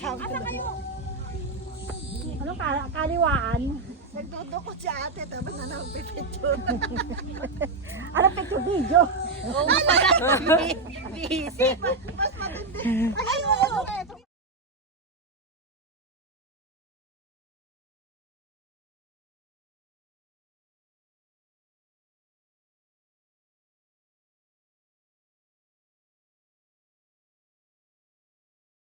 Sabi ko, Ano kaliwaan? nagdudukot si ate, tapos na nagpipicture. Ano picture video? Busy. Mas matindi. Ay, oo.